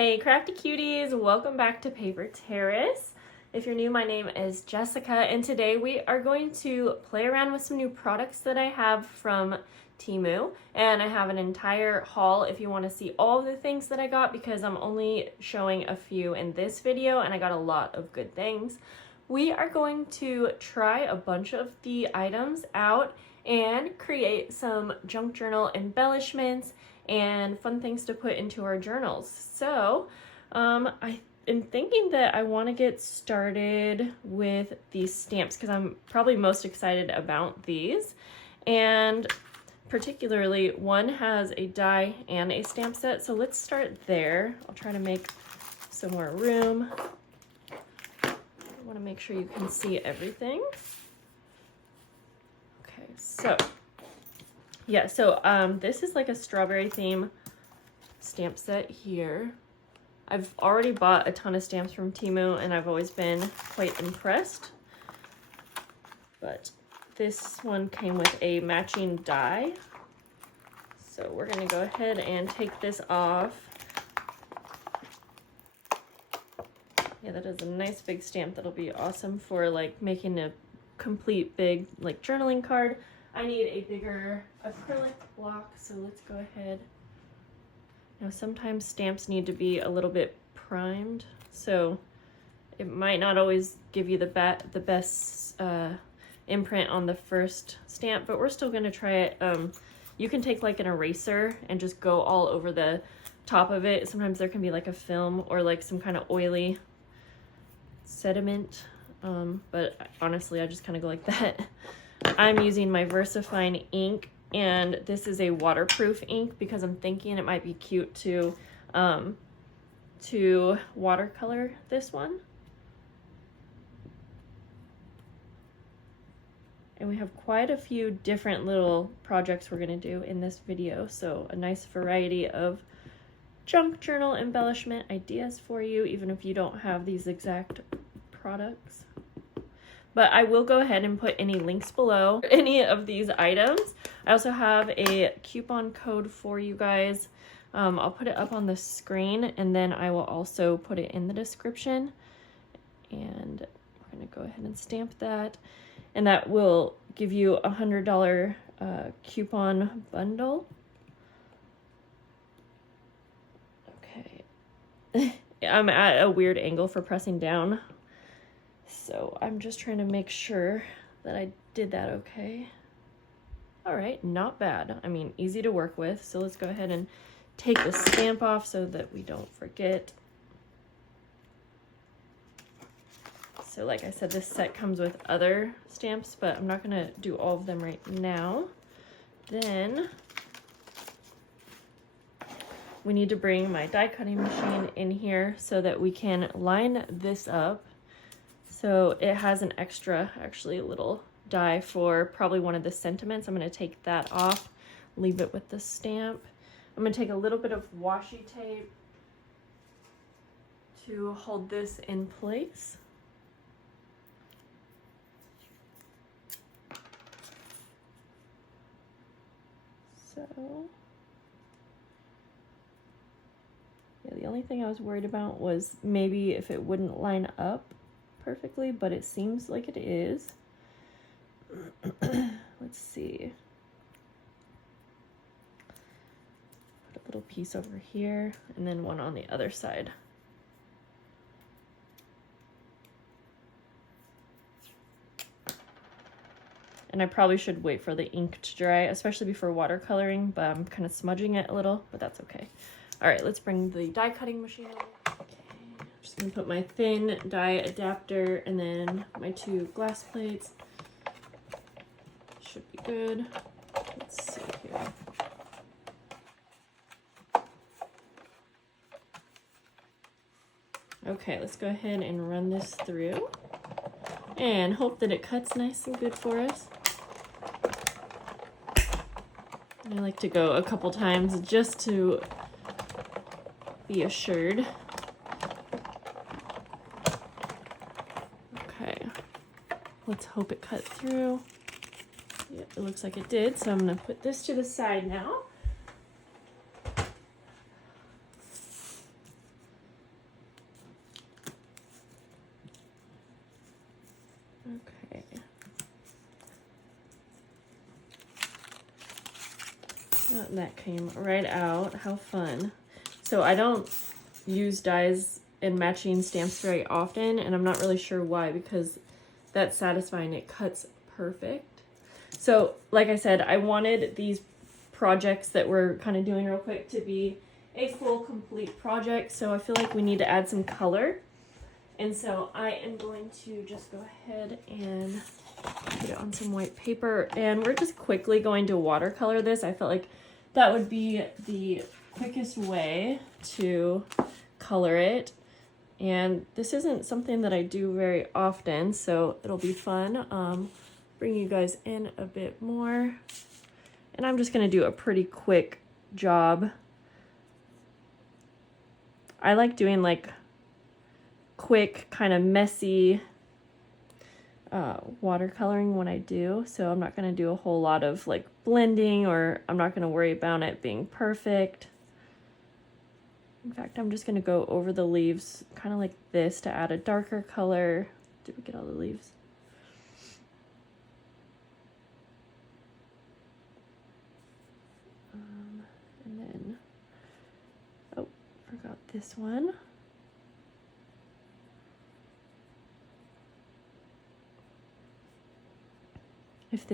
Hey crafty cuties, welcome back to Paper Terrace. If you're new, my name is Jessica and today we are going to play around with some new products that I have from Temu, and I have an entire haul if you want to see all of the things that I got because I'm only showing a few in this video and I got a lot of good things. We are going to try a bunch of the items out and create some junk journal embellishments and fun things to put into our journals. So I am thinking that I want to get started with these stamps because I'm probably most excited about these, and particularly one has a die and a stamp set, so let's start there. I'll try to make some more room. I want to make sure you can see everything. Okay, so yeah, so this is like a strawberry theme stamp set here. I've already bought a ton of stamps from Temu and I've always been quite impressed. But this one came with a matching die. So we're gonna go ahead and take this off. Yeah, that is a nice big stamp that'll be awesome for like making a complete big like journaling card. I need a bigger acrylic block, so let's go ahead. Now sometimes stamps need to be a little bit primed, so it might not always give you the best imprint on the first stamp, but we're still going to try it. You can take like an eraser and just go all over the top of it. Sometimes there can be like a film or like some kind of oily sediment, but honestly I just kind of go like that. I'm using my VersaFine ink, and this is a waterproof ink because I'm thinking it might be cute to watercolor this one. And we have quite a few different little projects we're going to do in this video, so a nice variety of junk journal embellishment ideas for you, even if you don't have these exact products. But I will go ahead and put any links below any of these items. I also have a coupon code for you guys. I'll put it up on the screen and then I will also put it in the description. And we're going to go ahead and stamp that. And that will give you a $100 coupon bundle. Okay. I'm at a weird angle for pressing down, so I'm just trying to make sure that I did that okay. All right, not bad. I mean, easy to work with. So let's go ahead and take the stamp off so that we don't forget. So like I said, this set comes with other stamps, but I'm not gonna do all of them right now. Then we need to bring my die cutting machine in here so that we can line this up. So it has an extra, actually, little die for probably one of the sentiments. I'm going to take that off, leave it with the stamp. I'm going to take a little bit of washi tape to hold this in place. So, yeah, the only thing I was worried about was maybe if it wouldn't line up perfectly, but it seems like it is. Let's see. Put a little piece over here and then one on the other side. And I probably should wait for the ink to dry, especially before watercoloring, but I'm kind of smudging it a little, but that's okay. All right, let's bring the die cutting machine over. Just gonna put my thin die adapter and then my two glass plates. Should be good. Let's see here. Okay, let's go ahead and run this through and hope that it cuts nice and good for us. I like to go a couple times just to be assured. Let's hope it cut through. Yeah, it looks like it did, so I'm going to put this to the side now. That came right out. How fun. So I don't use dies and matching stamps very often, and I'm not really sure why, because that's satisfying. It cuts perfect. So like I said, I wanted these projects that we're kind of doing real quick to be a full complete project, so I feel like we need to add some color. And so I am going to just go ahead and put it on some white paper, and we're just quickly going to watercolor this. I felt like that would be the quickest way to color it, and this isn't something that I do very often, so it'll be fun. Bring you guys in a bit more, and I'm just gonna do a pretty quick job. I like doing like quick, kind of messy watercoloring when I do, so I'm not going to do a whole lot of like blending, or I'm not going to worry about it being perfect. In fact, I'm just going to go over the leaves kind of like this to add a darker color. Did we get all the leaves? And then, oh, forgot this one. If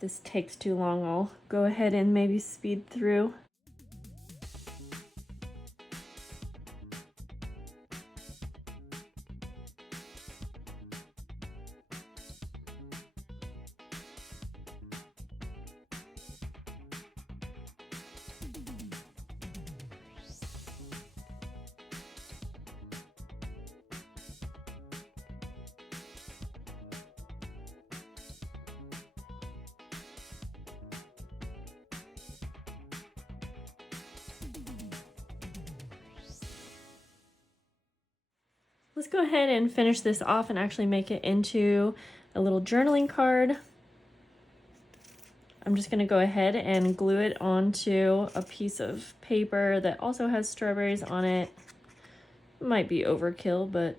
this takes too long, I'll go ahead and maybe speed through. Let's go ahead and finish this off and actually make it into a little journaling card. I'm just gonna go ahead and glue it onto a piece of paper that also has strawberries on it. Might be overkill, but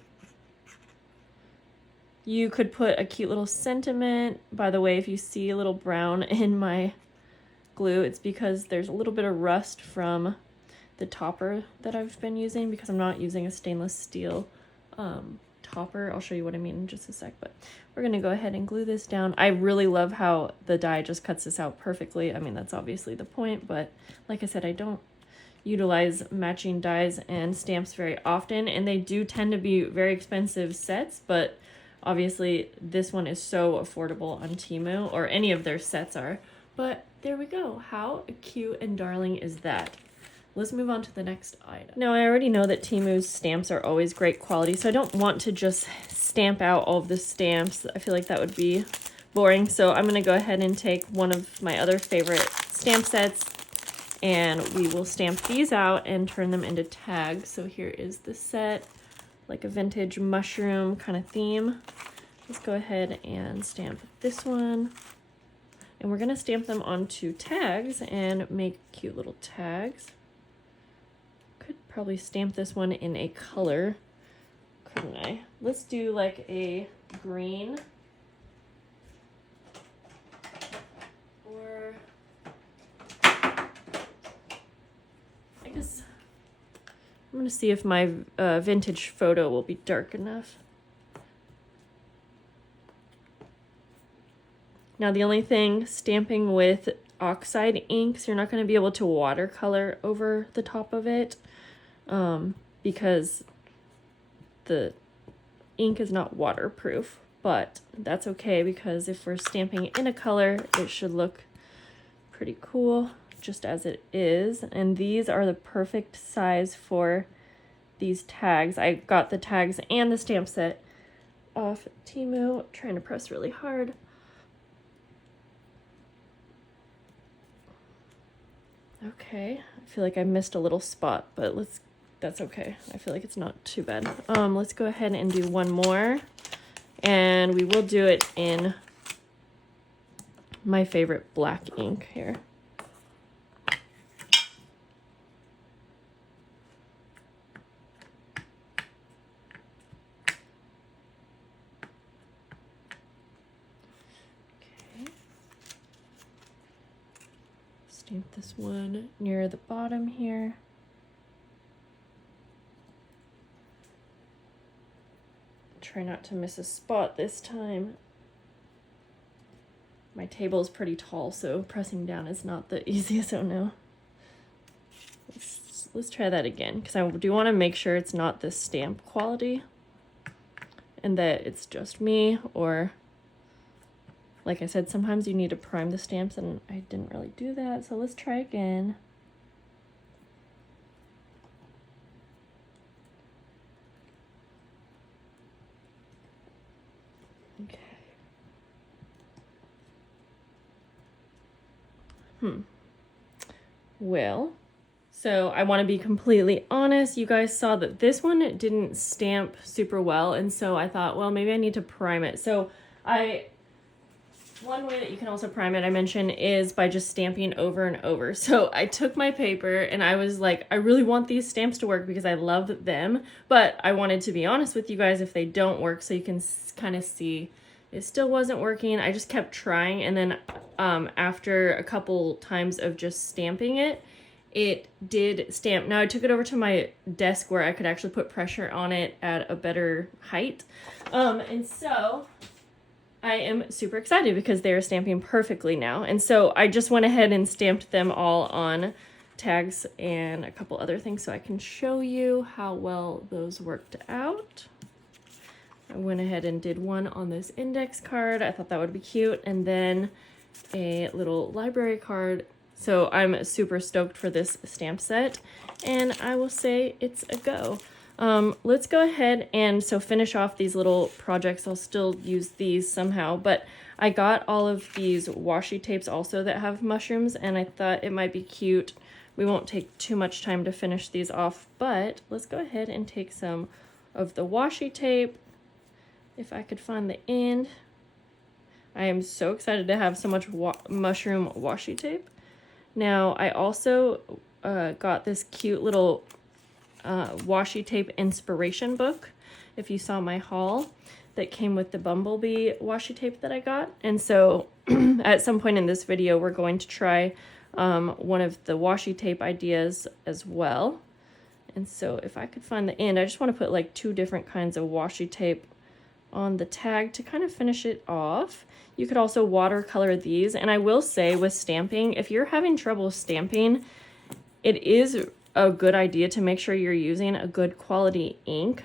you could put a cute little sentiment. By the way, if you see a little brown in my glue, it's because there's a little bit of rust from the topper that I've been using, because I'm not using a stainless steel topper. I'll show you what I mean in just a sec, but we're gonna go ahead and glue this down. I really love how the die just cuts this out perfectly. I mean, that's obviously the point, but like I said, I don't utilize matching dies and stamps very often, and they do tend to be very expensive sets, but obviously this one is so affordable on Temu, or any of their sets are. But there we go. How cute and darling is that? Let's move on to the next item. Now, I already know that Temu's stamps are always great quality, so I don't want to just stamp out all of the stamps. I feel like that would be boring. So I'm gonna go ahead and take one of my other favorite stamp sets, and we will stamp these out and turn them into tags. So here is the set, like a vintage mushroom kind of theme. Let's go ahead and stamp this one. And we're gonna stamp them onto tags and make cute little tags. Could probably stamp this one in a color, couldn't I? Let's do like a green, or I guess I'm gonna see if my vintage photo will be dark enough. Now, the only thing, stamping with oxide inks, you're not going to be able to watercolor over the top of it, because the ink is not waterproof, but that's okay, because if we're stamping in a color, it should look pretty cool just as it is. And these are the perfect size for these tags. I got the tags and the stamp set off Temu. Trying to press really hard. Okay, I feel like I missed a little spot, but that's okay. I feel like it's not too bad. Let's go ahead and do one more, and we will do it in my favorite black ink here. Stamp this one near the bottom here. Try not to miss a spot this time. My table is pretty tall, so pressing down is not the easiest. Oh no. Let's try that again, because I do want to make sure it's not the stamp quality and that it's just me, or like I said, sometimes you need to prime the stamps and I didn't really do that. So let's try again. Okay. Well, so I want to be completely honest. You guys saw that this one didn't stamp super well, and so I thought, well, maybe I need to prime it. So one way that you can also prime it, I mentioned, is by just stamping over and over. So I took my paper and I was like, I really want these stamps to work because I love them, but I wanted to be honest with you guys if they don't work, so you can kind of see it still wasn't working. I just kept trying, and then after a couple times of just stamping it, it did stamp. Now I took it over to my desk where I could actually put pressure on it at a better height. And so I am super excited because they're stamping perfectly now. And so I just went ahead and stamped them all on tags and a couple other things so I can show you how well those worked out. I went ahead and did one on this index card. I thought that would be cute. And then a little library card. So I'm super stoked for this stamp set, and I will say it's a go. Let's go ahead and finish off these little projects. I'll still use these somehow, but I got all of these washi tapes also that have mushrooms, and I thought it might be cute. We won't take too much time to finish these off, but let's go ahead and take some of the washi tape. If I could find the end. I am so excited to have so much mushroom washi tape. Now, I also got this cute little washi tape inspiration book, if you saw my haul, that came with the bumblebee washi tape that I got. And so at some point in this video, we're going to try one of the washi tape ideas as well. And so if I could find the end, I just want to put like 2 different kinds of washi tape on the tag to kind of finish it off. You could also watercolor these, and I will say with stamping, if you're having trouble stamping, it is a good idea to make sure you're using a good quality ink,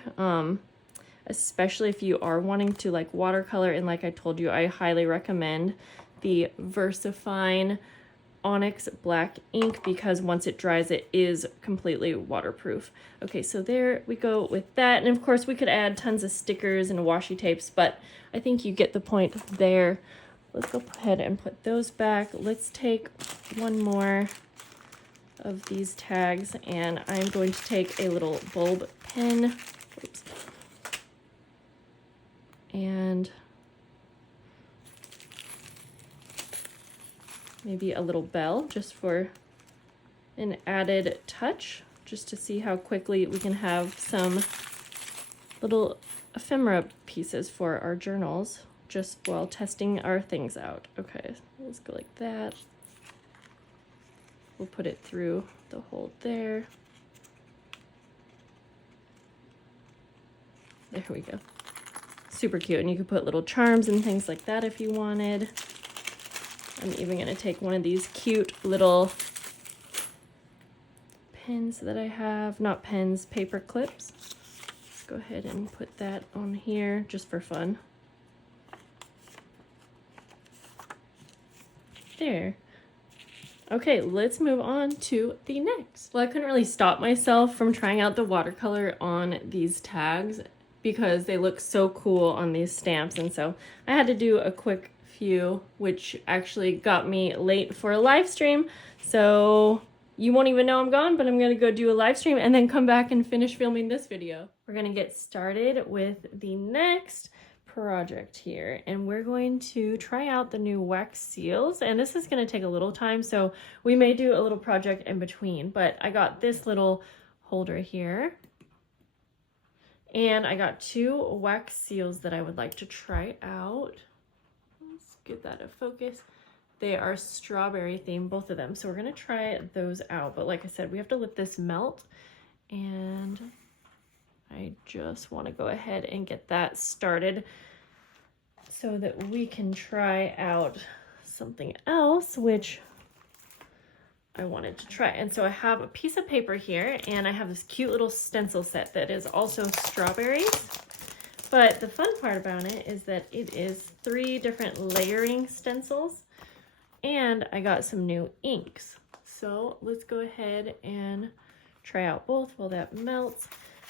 especially if you are wanting to like watercolor. And like I told you, I highly recommend the VersaFine Onyx black ink because once it dries, it is completely waterproof. Okay, so there we go with that. And of course we could add tons of stickers and washi tapes, but I think you get the point there. Let's go ahead and put those back. Let's take one more of these tags, and I'm going to take a little bulb pen. Oops. And maybe a little bell just for an added touch, just to see how quickly we can have some little ephemera pieces for our journals just while testing our things out. Okay, let's go like that. We'll put it through the hole there. There we go. Super cute, and you could put little charms and things like that if you wanted. I'm even going to take one of these cute little pens that I have, not pens, paper clips. Let's go ahead and put that on here just for fun. There. Okay, let's move on to the next. Well, I couldn't really stop myself from trying out the watercolor on these tags because they look so cool on these stamps, and so I had to do a quick few, which actually got me late for a live stream, so you won't even know I'm gone, but I'm gonna go do a live stream and then come back and finish filming this video. We're gonna get started with the next project here, and we're going to try out the new wax seals, and this is going to take a little time, so we may do a little project in between. But I got this little holder here, and I got 2 wax seals that I would like to try out. Let's get that a focus. They are strawberry themed, both of them. So we're gonna try those out. But like I said, we have to let this melt, and I just want to go ahead and get that started so that we can try out something else, which I wanted to try. And so I have a piece of paper here, and I have this cute little stencil set that is also strawberries. But the fun part about it is that it is 3 different layering stencils, and I got some new inks. So let's go ahead and try out both while that melts.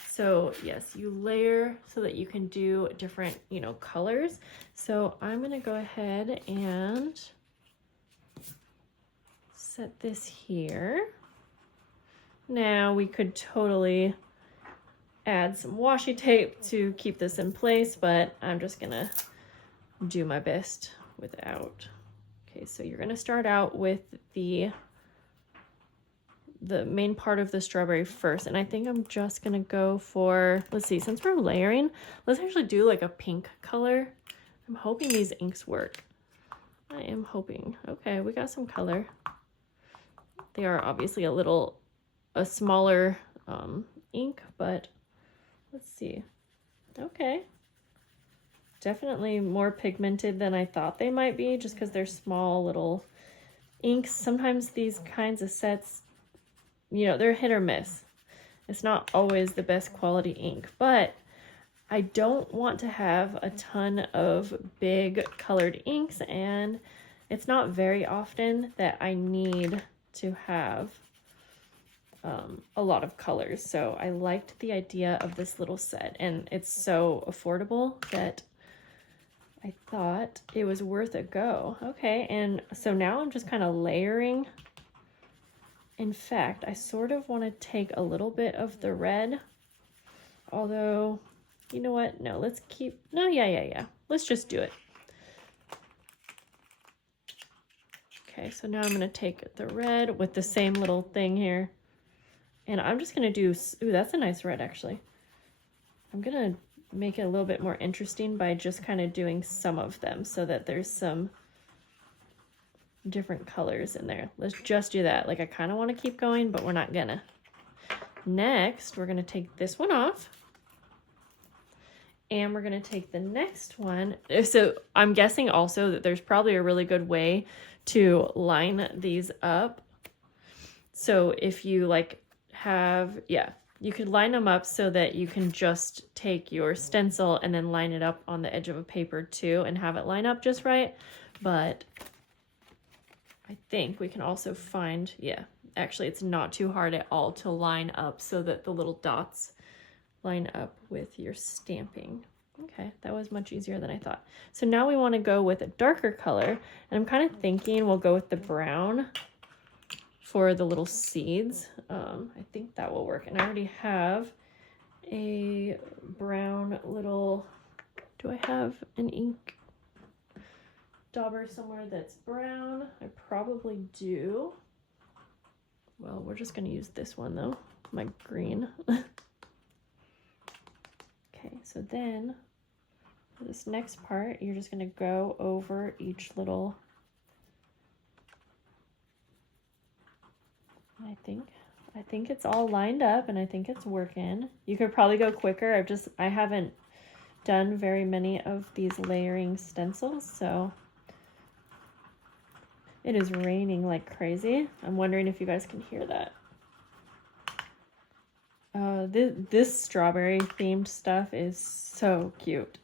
So yes, you layer so that you can do different, colors. So I'm gonna go ahead and set this here. Now we could totally add some washi tape to keep this in place, but I'm just gonna do my best without. Okay, so you're gonna start out with the main part of the strawberry first, and I think I'm just gonna go for, let's see, since we're layering, let's actually do like a pink color. I'm hoping these inks work. I am hoping. Okay, we got some color. They are obviously a smaller ink, but let's see. Okay. Definitely more pigmented than I thought they might be, just because they're small little inks. Sometimes these kinds of sets, they're hit or miss. It's not always the best quality ink, but I don't want to have a ton of big colored inks, and it's not very often that I need to have a lot of colors. So I liked the idea of this little set, and it's so affordable that I thought it was worth a go. Okay, and so now I'm just kind of layering. In fact, I sort of want to take a little bit of the red, although, you know what? No, let's keep, no, yeah. Let's just do it. Okay, so now I'm going to take the red with the same little thing here. And I'm just going to do, ooh, that's a nice red actually. I'm going to make it a little bit more interesting by just kind of doing some of them so that there's some different colors in there. Let's just do that. Like, I kind of want to keep going, but we're not gonna. Next, we're going to take this one off. And we're going to take the next one. So I'm guessing also that there's probably a really good way to line these up. So if you you could line them up so that you can just take your stencil and then line it up on the edge of a paper too and have it line up just right. But I think we can also find, actually it's not too hard at all to line up so that the little dots line up with your stamping. Okay, that was much easier than I thought. So now we want to go with a darker color, and I'm kind of thinking we'll go with the brown for the little seeds. I think that will work. And I already have a brown little, do I have an ink dauber somewhere that's brown? I probably do. Well, we're just going to use this one though, my green. Okay, so then for this next part, you're just going to go over each little, I think it's all lined up and I think it's working. You could probably go quicker. I haven't done very many of these layering stencils, so it is raining like crazy. I'm wondering if you guys can hear that. This strawberry themed stuff is so cute.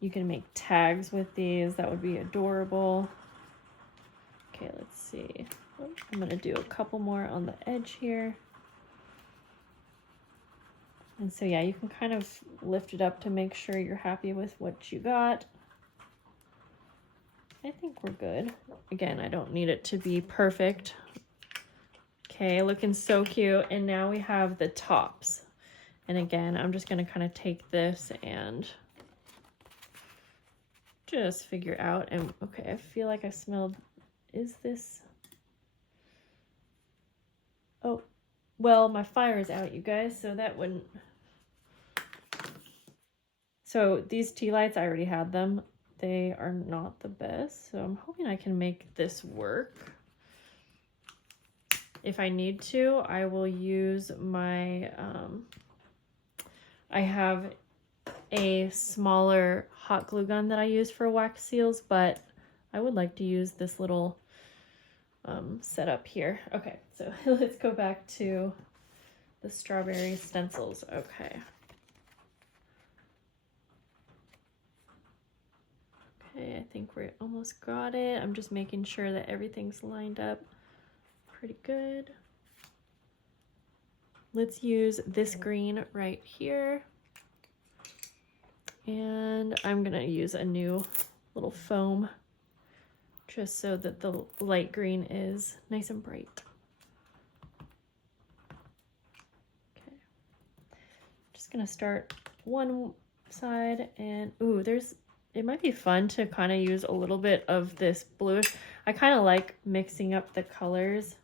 You can make tags with these. That would be adorable. Okay, let's see. I'm going to do a couple more on the edge here. And so, yeah, you can kind of lift it up to make sure you're happy with what you got. I think we're good. Again, I don't need it to be perfect. Okay, looking so cute. And now we have the tops. And again, I'm just going to kind of take this and just figure out. And okay, I feel like I smelled, is this? Oh, well, my fire is out, you guys, so that wouldn't. So these tea lights, I already had them. They are not the best, so I'm hoping I can make this work. If I need to, I will use my, I have a smaller hot glue gun that I use for wax seals, but I would like to use this little setup here. Okay, so let's go back to the strawberry stencils. Okay. Okay, I think we almost got it. I'm just making sure that everything's lined up pretty good. Let's use this green right here. And I'm gonna use a new little foam just so that the light green is nice and bright. Okay, just gonna start one side and ooh, it might be fun to kind of use a little bit of this bluish. I kind of like mixing up the colors.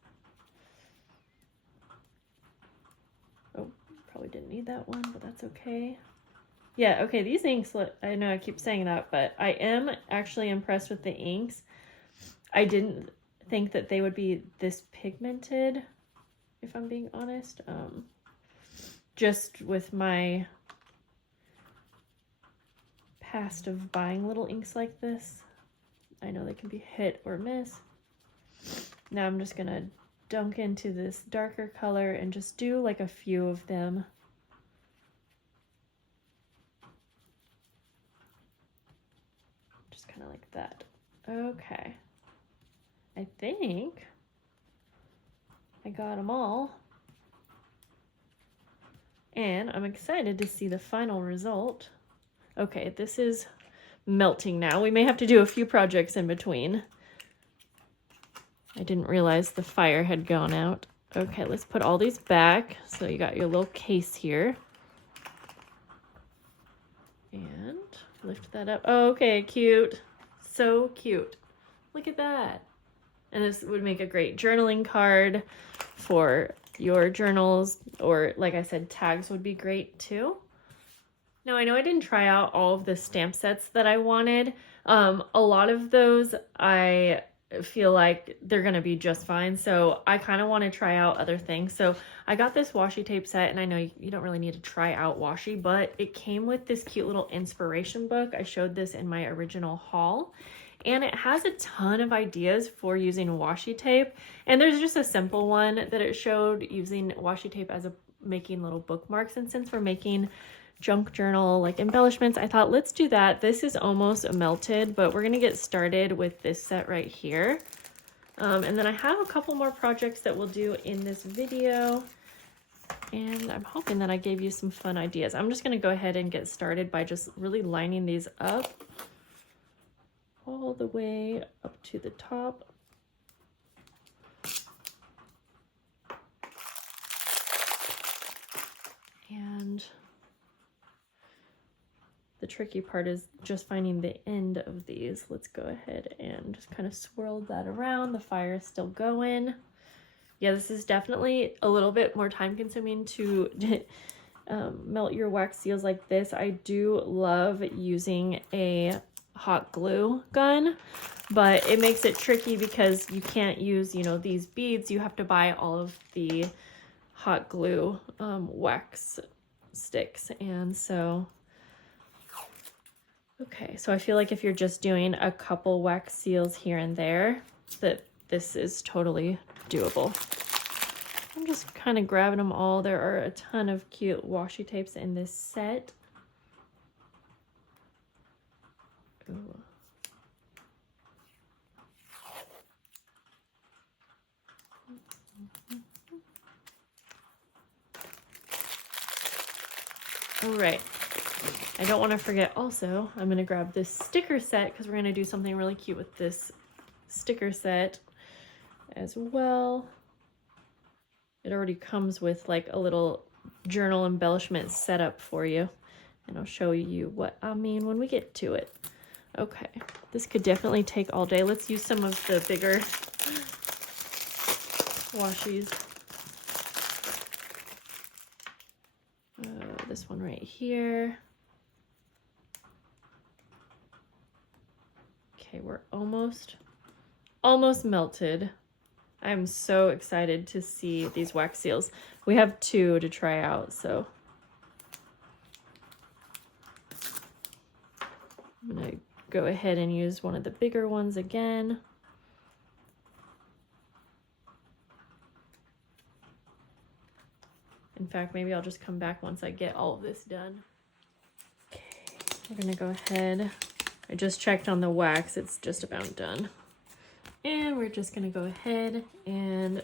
Oh, probably didn't need that one, but that's okay. Yeah, okay, these inks, I know I keep saying that, but I am actually impressed with the inks. I didn't think that they would be this pigmented, if I'm being honest. Just with my past of buying little inks like this, I know they can be hit or miss. Now I'm just gonna dunk into this darker color and just do like a few of them. Just kind of like that. Okay. I think I got them all. And I'm excited to see the final result. Okay, this is melting now. We may have to do a few projects in between. I didn't realize the fire had gone out. Okay, let's put all these back. So you got your little case here. And lift that up. Oh, okay, cute. So cute. Look at that. And this would make a great journaling card for your journals, or like I said, tags would be great too. Now I know I didn't try out all of the stamp sets that I wanted. A lot of those I feel like they're gonna be just fine, so I kind of want to try out other things. So I got this washi tape set, and I know you don't really need to try out washi, but it came with this cute little inspiration book. I showed this in my original haul, and it has a ton of ideas for using washi tape. And there's just a simple one that it showed using washi tape as making little bookmarks. And since we're making junk journal like embellishments, I thought let's do that. This is almost melted, but we're gonna get started with this set right here. And then I have a couple more projects that we'll do in this video, and I'm hoping that I gave you some fun ideas. I'm just gonna go ahead and get started by just really lining these up all the way up to the top. And the tricky part is just finding the end of these. Let's go ahead and just kind of swirl that around. The fire is still going. Yeah, this is definitely a little bit more time consuming to melt your wax seals like this. I do love using a hot glue gun, but it makes it tricky because you can't use, you know, these beads. You have to buy all of the hot glue wax sticks. And so okay, so I feel like if you're just doing a couple wax seals here and there, that this is totally doable. I'm just kind of grabbing them all. There are a ton of cute washi tapes in this set. Ooh. All right. I don't want to forget also, I'm going to grab this sticker set because we're going to do something really cute with this sticker set as well. It already comes with like a little journal embellishment setup for you, and I'll show you what I mean when we get to it. Okay, this could definitely take all day. Let's use some of the bigger washies. This one right here. Okay, we're almost melted. I'm so excited to see these wax seals. We have 2 to try out, so I'm gonna go ahead and use one of the bigger ones again. In fact, maybe I'll just come back once I get all of this done. Okay, we're gonna go ahead. I just checked on the wax, it's just about done. And we're just gonna go ahead and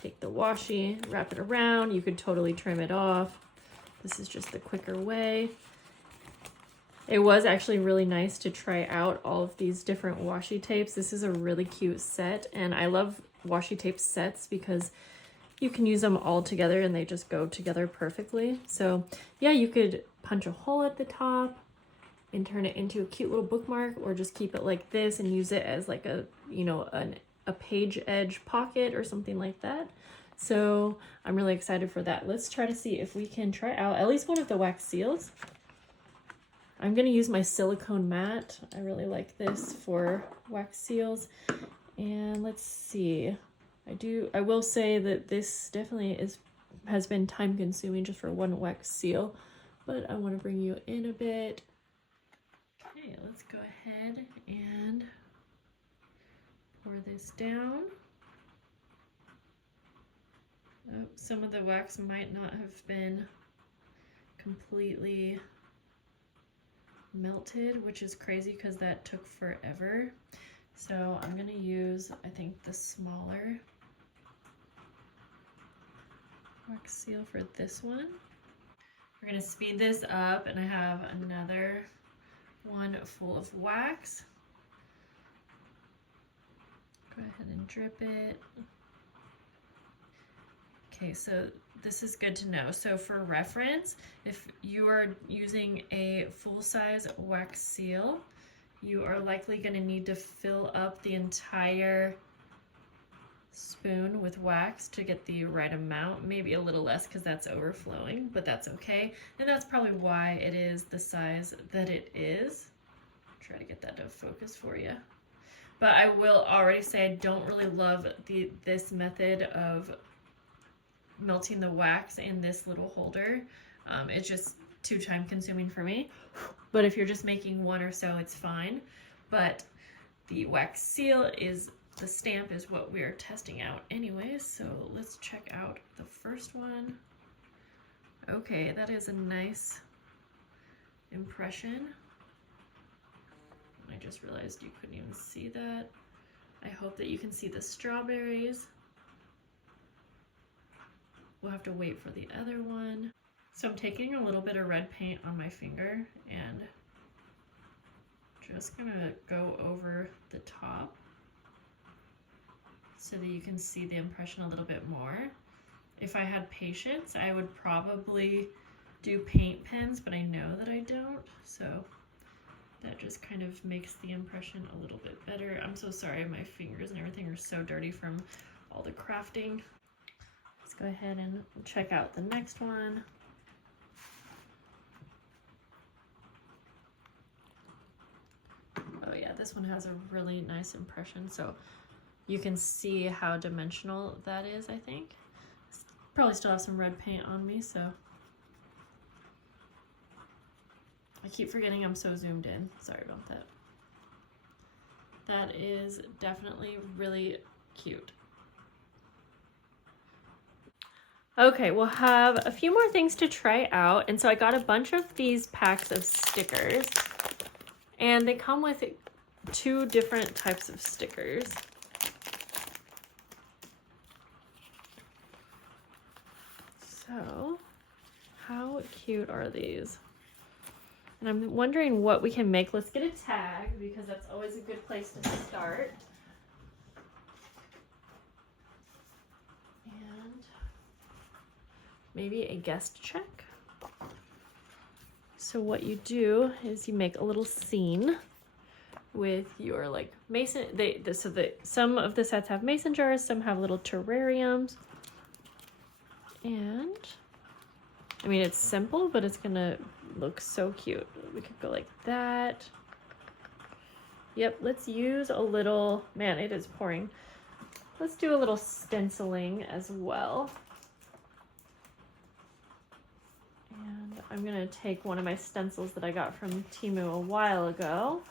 take the washi, wrap it around. You could totally trim it off. This is just the quicker way. It was actually really nice to try out all of these different washi tapes. This is a really cute set, and I love washi tape sets because you can use them all together and they just go together perfectly. So yeah, you could punch a hole at the top and turn it into a cute little bookmark, or just keep it like this and use it as like a, you know, a page edge pocket or something like that. So I'm really excited for that. Let's try to see if we can try out at least one of the wax seals. I'm gonna use my silicone mat. I really like this for wax seals. And let's see. I will say that this definitely has been time consuming just for one wax seal, but I want to bring you in a bit. Okay, let's go ahead and pour this down. Oh, some of the wax might not have been completely melted, which is crazy because that took forever. So I'm gonna use, I think, the smaller wax seal for this one. We're gonna speed this up, and I have another one full of wax. Go ahead and drip it. Okay, so this is good to know. So for reference, if you are using a full-size wax seal, you are likely going to need to fill up the entire spoon with wax to get the right amount, maybe a little less because that's overflowing, but that's okay. And that's probably why it is the size that it is. Try to get that to focus for you. But I will already say I don't really love this method of melting the wax in this little holder. It's just too time consuming for me. But if you're just making one or so, it's fine. But the wax seal is, the stamp is what we're testing out anyway. So let's check out the first one. Okay, that is a nice impression. I just realized you couldn't even see that. I hope that you can see the strawberries. We'll have to wait for the other one. So I'm taking a little bit of red paint on my finger and just gonna go over the top so that you can see the impression a little bit more. If I had patience, I would probably do paint pens, but I know that I don't, so that just kind of makes the impression a little bit better. I'm so sorry, my fingers and everything are so dirty from all the crafting. Let's go ahead and check out the next one. Oh yeah, this one has a really nice impression, so you can see how dimensional that is, I think. Probably still have some red paint on me, so I keep forgetting I'm so zoomed in. Sorry about that. That is definitely really cute. Okay, we'll have a few more things to try out. And so I got a bunch of these packs of stickers, and they come with 2 different types of stickers. So, how cute are these? And I'm wondering what we can make. Let's get a tag because that's always a good place to start. And maybe a guest check. So what you do is you make a little scene with your like mason. Some of the sets have mason jars, some have little terrariums. And I mean, it's simple, but it's gonna look so cute. We could go like that. Yep, let's use a little, man, it is pouring. Let's do a little stenciling as well. And I'm gonna take one of my stencils that I got from Temu a while ago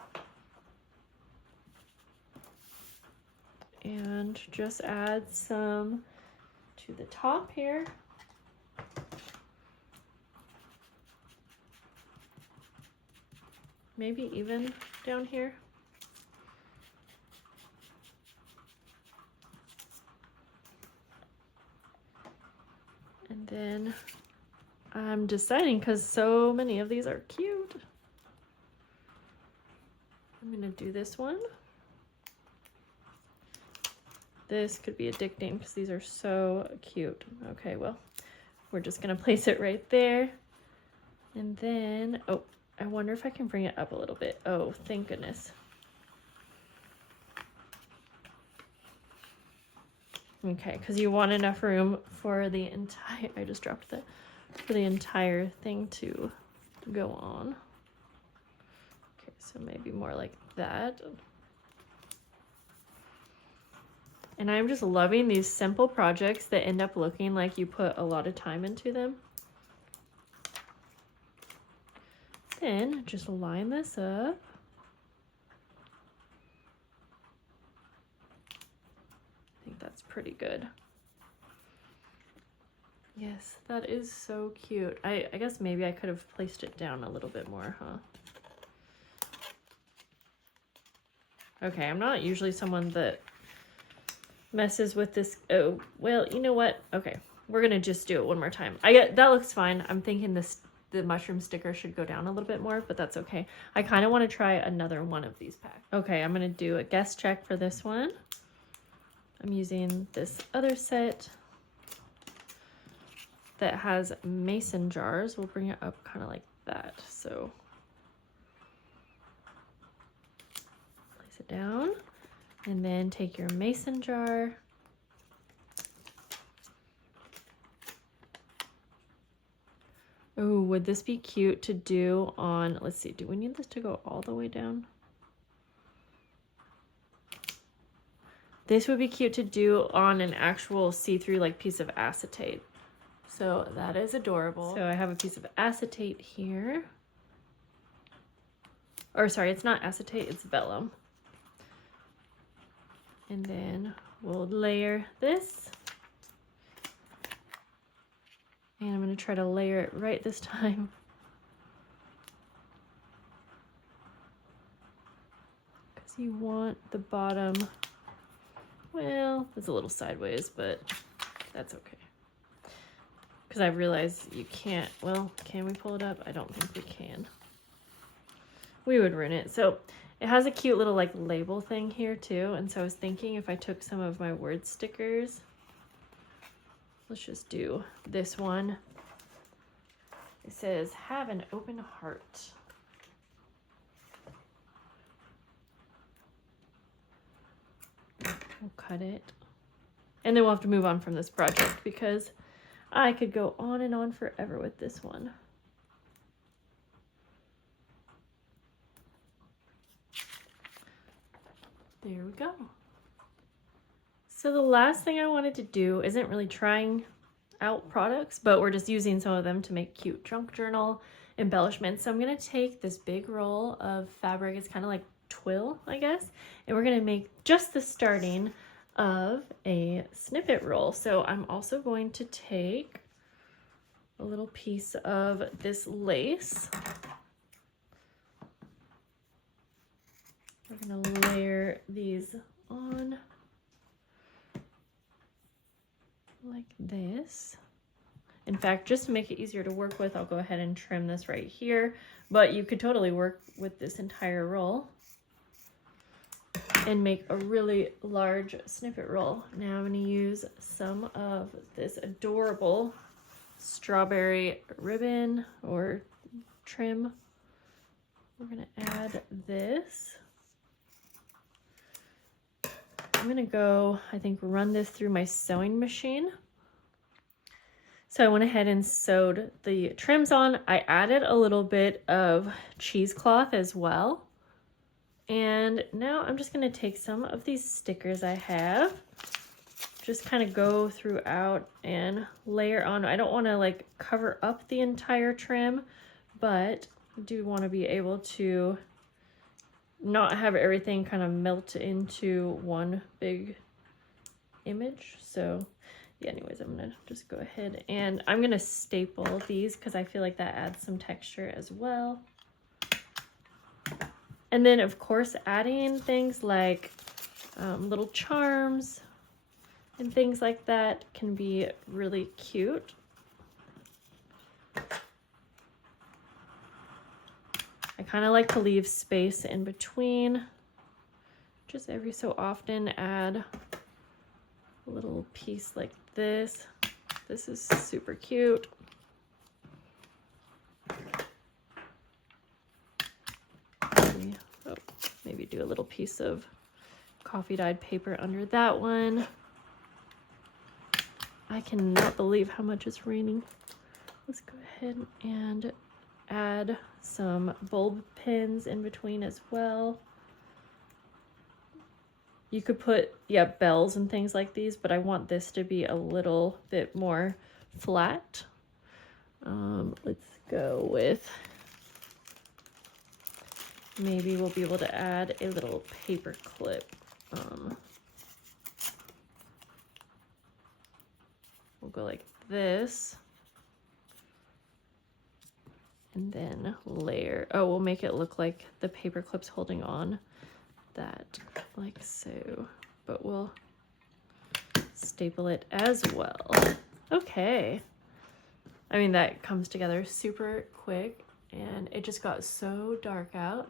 and just add some to the top here. Maybe even down here. And then I'm deciding, because so many of these are cute, I'm gonna do this one. This could be addicting because these are so cute. Okay, well, we're just gonna place it right there. And then, oh, I wonder if I can bring it up a little bit. Oh, thank goodness. Okay, because you want enough room for the entire, I just dropped that, for the entire thing to go on. Okay, so maybe more like that. And I'm just loving these simple projects that end up looking like you put a lot of time into them. Then just line this up. I think that's pretty good. Yes, that is so cute. I guess maybe I could have placed it down a little bit more, huh? Okay, I'm not usually someone that messes with this. Oh, well, you know what? Okay, we're gonna just do it one more time. That looks fine. I'm thinking the mushroom sticker should go down a little bit more, but that's okay. I kind of want to try another one of these packs. Okay, I'm gonna do a guess check for this one. I'm using this other set that has mason jars. We'll bring it up kind of like that. So place it down. And then take your mason jar. Oh, would this be cute to do on, let's see, do we need this to go all the way down? This would be cute to do on an actual see-through like piece of acetate. So that is adorable. So I have a piece of acetate here. Or sorry, it's not acetate, it's vellum. And then we'll layer this. And I'm gonna try to layer it right this time. Because you want the bottom, well, it's a little sideways, but that's okay. Because I realized you can't, well, can we pull it up? I don't think we can. We would ruin it. So it has a cute little like label thing here too. And so I was thinking if I took some of my word stickers, let's just do this one. It says, have an open heart. We'll cut it. And then we'll have to move on from this project because I could go on and on forever with this one. There we go. So the last thing I wanted to do isn't really trying out products, but we're just using some of them to make cute junk journal embellishments. So I'm gonna take this big roll of fabric, it's kind of like twill, I guess, and we're gonna make just the starting of a snippet roll. So I'm also going to take a little piece of this lace. We're gonna layer these on like this. In fact, just to make it easier to work with, I'll go ahead and trim this right here, but you could totally work with this entire roll and make a really large snippet roll. Now I'm going to use some of this adorable strawberry ribbon or trim. We're going to add this. I'm going to go, I think, run this through my sewing machine. So I went ahead and sewed the trims on. I added a little bit of cheesecloth as well. And now I'm just going to take some of these stickers I have, just kind of go throughout and layer on. I don't want to like cover up the entire trim, but I do want to be able to not have everything kind of melt into one big image. So yeah, anyways, I'm gonna just go ahead and I'm gonna staple these because I feel like that adds some texture as well. And then of course adding things like little charms and things like that can be really cute. I kind of like to leave space in between. Just every so often add a little piece like this. This is super cute. Maybe do a little piece of coffee dyed paper under that one. I cannot believe how much it's raining. Let's go ahead and add some bulb pins in between as well. You could put, yeah, bells and things like these, but I want this to be a little bit more flat. Let's go with, maybe we'll be able to add a little paper clip. We'll go like this. And then layer, oh, we'll make it look like the paper clip's holding on that, like so. But we'll staple it as well. Okay. I mean, that comes together super quick, and it just got so dark out.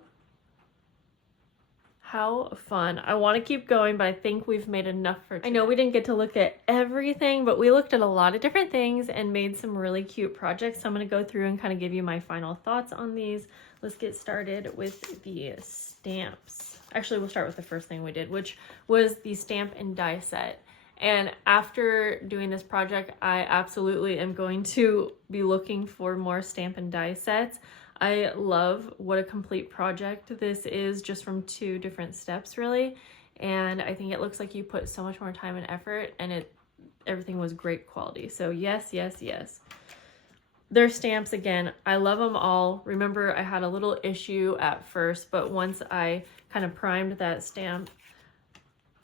How fun. I want to keep going, but I think we've made enough for today. I know we didn't get to look at everything, but we looked at a lot of different things and made some really cute projects. So I'm going to go through and kind of give you my final thoughts on these. Let's get started with the stamps. Actually, we'll start with the first thing we did, which was the stamp and die set. And after doing this project, I absolutely am going to be looking for more stamp and die sets. I love what a complete project this is, just from 2 different steps really. And I think it looks like you put so much more time and effort, and everything was great quality. So yes, yes, yes. Their stamps, again, I love them all. Remember, I had a little issue at first, but once I kind of primed that stamp,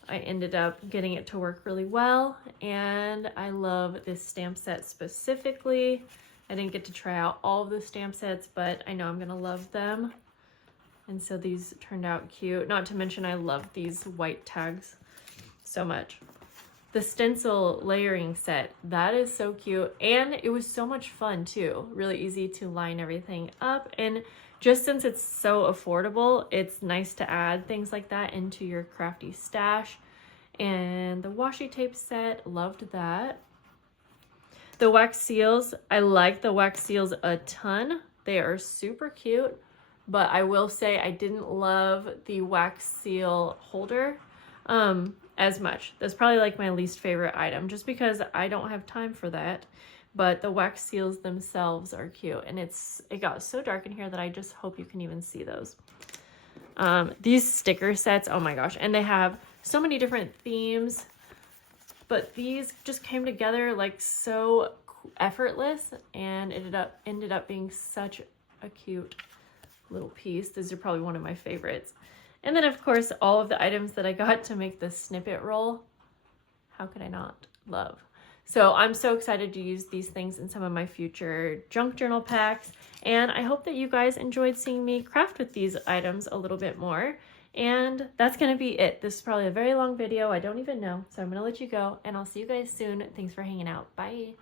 I ended up getting it to work really well. And I love this stamp set specifically. I didn't get to try out all of the stamp sets, but I know I'm gonna love them. And so these turned out cute. Not to mention, I love these white tags so much. The stencil layering set, that is so cute. And it was so much fun too. Really easy to line everything up. And just since it's so affordable, it's nice to add things like that into your crafty stash. And the washi tape set, loved that. The wax seals, I like the wax seals a ton. They are super cute, but I will say I didn't love the wax seal holder as much. That's probably like my least favorite item, just because I don't have time for that. But the wax seals themselves are cute, and it got so dark in here that I just hope you can even see those. These sticker sets, oh my gosh, and they have so many different themes. But these just came together like so effortless, and ended up being such a cute little piece. These are probably one of my favorites. And then of course, all of the items that I got to make the snippet roll. How could I not love? So I'm so excited to use these things in some of my future junk journal packs. And I hope that you guys enjoyed seeing me craft with these items a little bit more. And that's going to be it. This is probably a very long video. I don't even know. So I'm going to let you go, and I'll see you guys soon. Thanks for hanging out. Bye.